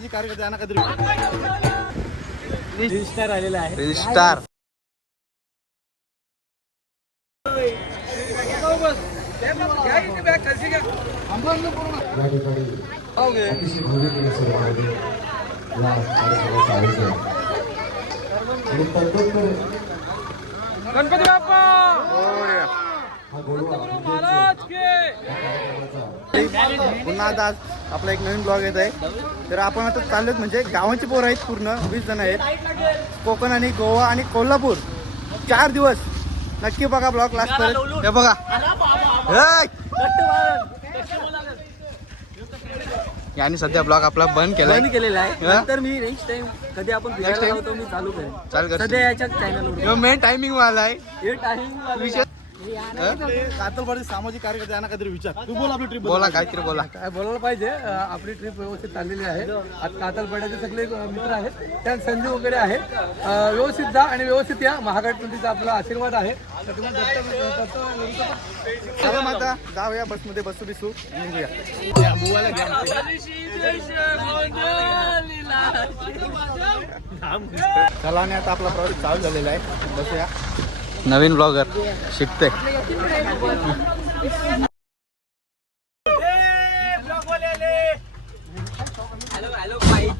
सामाजिक कार्यकर्त्यांना काहीतरी रील स्टार आलेला आहे. रील स्टार गणपती बाप्पा पुन्हा आता आपला एक नवीन ब्लॉग येत आहे. तर आपण आता चाललोत म्हणजे गावाची पोरं आहेत, पूर्ण 20 जण आहेत. कोकण आणि गोवा आणि कोल्हापूर 4 दिवस नक्की बघा ब्लॉग लास्ट पर्यंत. हे बघा यांनी सध्या ब्लॉग आपला बंद केलेला आहे. हा? नंतर मी नेक्स्ट टाइम कधी आपण फिरायला time? जातो मी चालू करेन. चालू कर. सध्या याच्याच चॅनलवर मेन टायमिंग वाला आहे हे टाइमिंग विषय. कातलवाडी सामाजिक कार्यकर्त्यांना काहीतरी विचार. तू बोल आपली ट्रिप बोला काहीतरी बोला. काय बोलायला पाहिजे. आपली ट्रिप व्यवस्थित चाललेली आहे. आज कातलपाड्याचे सगळे मित्र आहेत, त्यात संजू वगैरे आहे. व्यवस्थित जा आणि व्यवस्थित या. महागणपतीचा आपला आशीर्वाद आहे. तर तुम्हाला चला मग आता जाऊया बसमध्ये, बसू बिसू निघूया. चला आणि आता आपला प्रवास चालू झालेला आहे. बसूया. नवीन ब्लॉगर शिकते.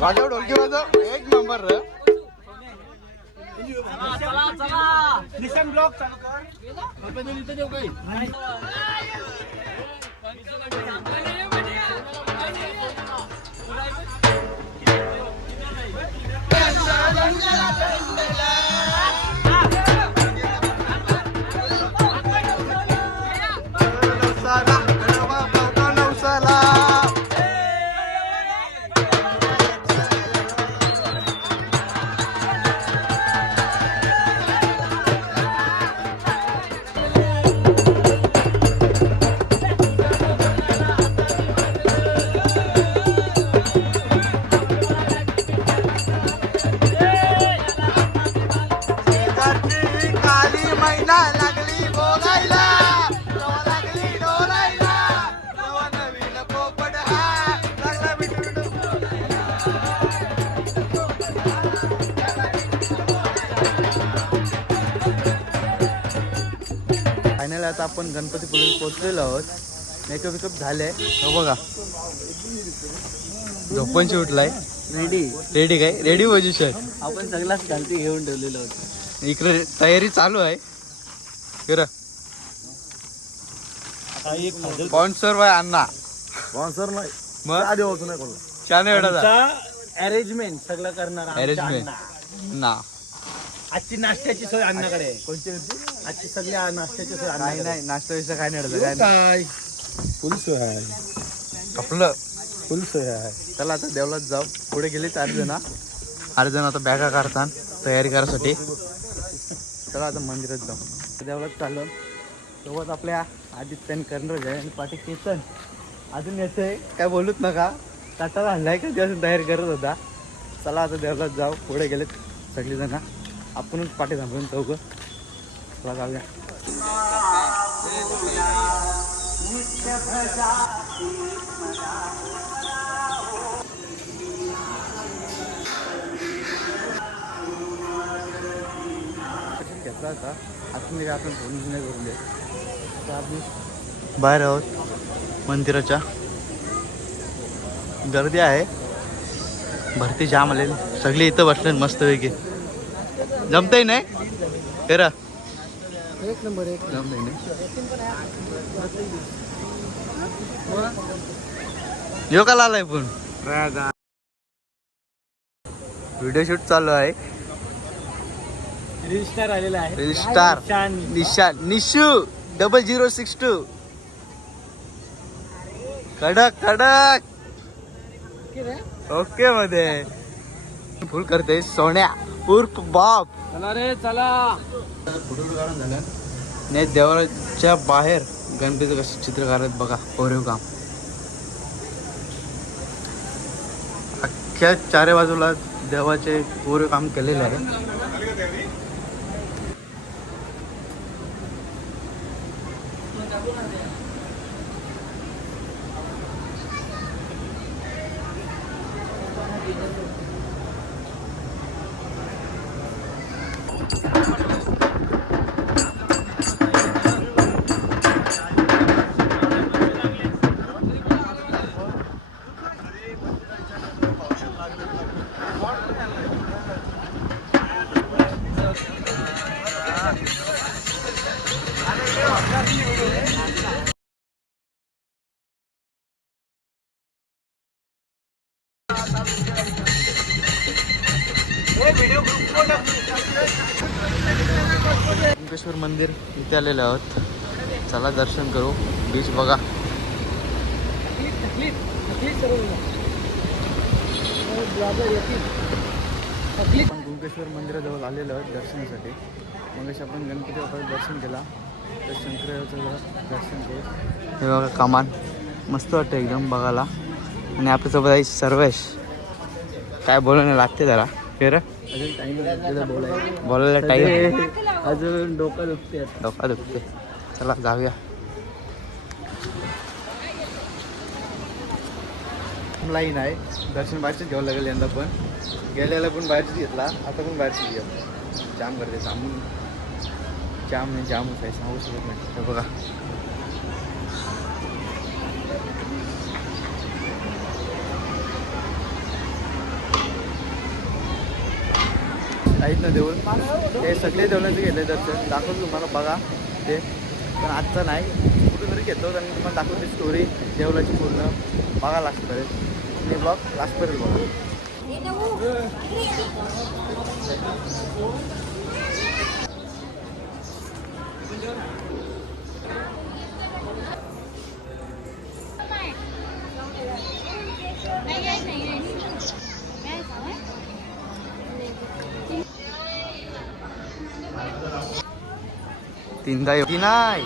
वाजव ढोलकी वाजव. एक नंबर रे. निशान ब्लॉग चालू कर. इथे देऊ काही. फायनल आता आपण गणपतीपुळे पोहोचलेलो आहोत. मेकअप विकअप झाले. हो बघा झोपणशी उठलाय. रेडी रेडी काय रेडी पोझिशन. आपण सगळाच घालती घेऊन ठेवलेलं होतं. इकडे तयारी चालू आहे. Sponsor by Anna. स्पॉन्सर नाही मग आधी होतो नाही कोण. छान एवढा अरेंजमेंट सगळं करणार अरेंजमेंट ना. आजची नाश्त्याची सोय अन्नाकडे आहे. कोणची आजची सगळी नाश्त्याची सोय काही अन्नाकडे नाही. नाश्ता विषय काय नाही अडलं, काय नाही. काय फुल सोय आहे. आपलं फुल सोय आहे. चला आता देवलात जाऊ. पुढे गेले 4 जण. 8 जण आता बॅगा काढतात तयारी करायसाठी. चला आता मंदिरात जाऊ. देवलात चाललो. सोबत आपल्या आदित्य कर्णराज आणि पाठी केतन अजून येतंय. काय बोलूच नका. ताटाला हल्लाय का अजून तयारी करत होता. चला आता देवलात जाऊ. पुढे गेलेत सगळी जण. आपणच पाठी थांबून चौघं. चला जाऊया. घेतला होता आतमध्ये काय आपण फोन नाही करून दे. आता आपण बाहेर आहोत मंदिराच्या. गर्दी आहे. भरती जाम आलेली. सगळी इथं बसले मस्तपैकी. जमतंय नाही खरं. एक नंबर एक जमतंय नाही. यो का आलाय पण व्हिडिओ शूट चालू आहे. रील स्टार आलेला आहे. रील स्टार निशान निशू 0062 कडक कडक ओके मध्ये फुल करते. सोन्या उर्फ बाप. चला रे चला. फोटो काढून झालं. नाही देवळाच्या बाहेर गणपती कसे चित्रकार आहेत बघा. कोरीव काम अख्ख्या 4 बाजूला देवाचे कोरीव काम केलेले आहे. कुंकेश्वर मंदिर इथे आलेले आहोत. चला दर्शन करू. बीच बघा. आपण कुंकेश्वर मंदिराजवळ आलेलो आहोत दर्शनासाठी. मग आपण गणपती बाप्पाचं दर्शन केला तर शंकराचं दर्शन करू. हे बघा कमान मस्त वाटतं एकदम बघायला. आणि आपल्यासोबत आहे सर्वेश. काय बोलायला लागते जरा फेर अजून टाईम बोलायला बोलायला टाईम अजून डोकं दुखते. डोका दुखते. चला जाऊया. लाईन आहे. दर्शन बाहेरच घ्यावं लागेल यंदा पण. गेल्याला पण बाहेरच घेतला आता पण बाहेरच घ्या. जाम करते थांबून जाम नाही जामच आहे सांगू शकत नाही. हे बघा आहेत ना देऊळ हे सगळे देवळांचे घेतले दर्शन दाखवतो तुम्हाला बघा ते. पण आजचं नाही कुठं तरी घेतो आणि तुम्हाला दाखवते स्टोरी देवळाची पूर्ण बघा लास्टपर्यंत. आणि ब्लॉग लास्टपर्यंत बघा. तीनदा की नाही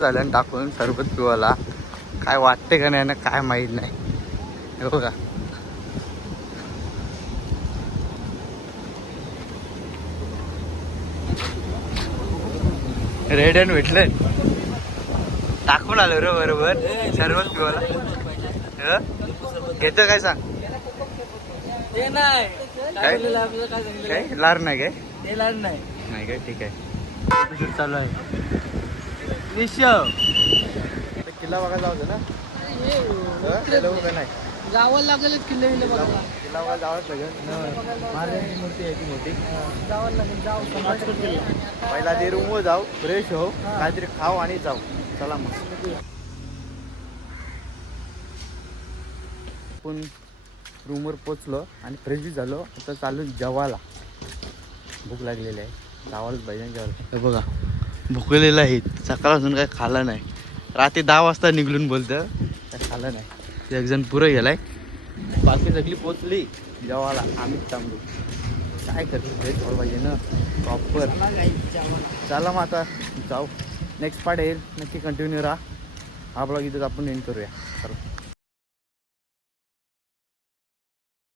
झालं टाकून सरबत पिवाला. काय वाटते का नाही ना काय माहीत नाही. हे बघा रेड अँड भेटलं टाकून आलो रे बरोबर सरबत पिवाला. घेतो काय सांग. काय काय लार नाही काय नाही काय ठीक आहे. चालू आहे निश्चय किल्ला बघा जाऊ दे ना. का नाही गावाला लागेल किल्ले किल्ला बघा जावंच लागेल. महाराजांची मूर्ती आहे ती मोठी. जावं लागेल पहिला ते रूमवर जाऊ फ्रेश हो काहीतरी खाऊ आणि जाऊ. चला मग आपण रूमवर पोचलो आणि फ्रेश झालो. आता चालू जेवायला. भूक लागलेली आहे. जावायलाच पाहिजे जेवायला. हे बघा भुकलेलं आहे. सकाळपासून काय खाल्लं नाही. रात्री 10 वाजता निघलून बोलतं काय खाल्लं नाही. ते एक जण पुरं गेलाय. बाकी सगळी पोचली जेवायला आम्हीच थांबलो. काय करतो फ्रेश व्हायला पाहिजे ना प्रॉपर. चला मग आता जाऊ. नेक्स्ट पार्ट येईल नक्की कंटिन्यू राहा. हा ब्लॉग इथं आपण एंड करूया. चला.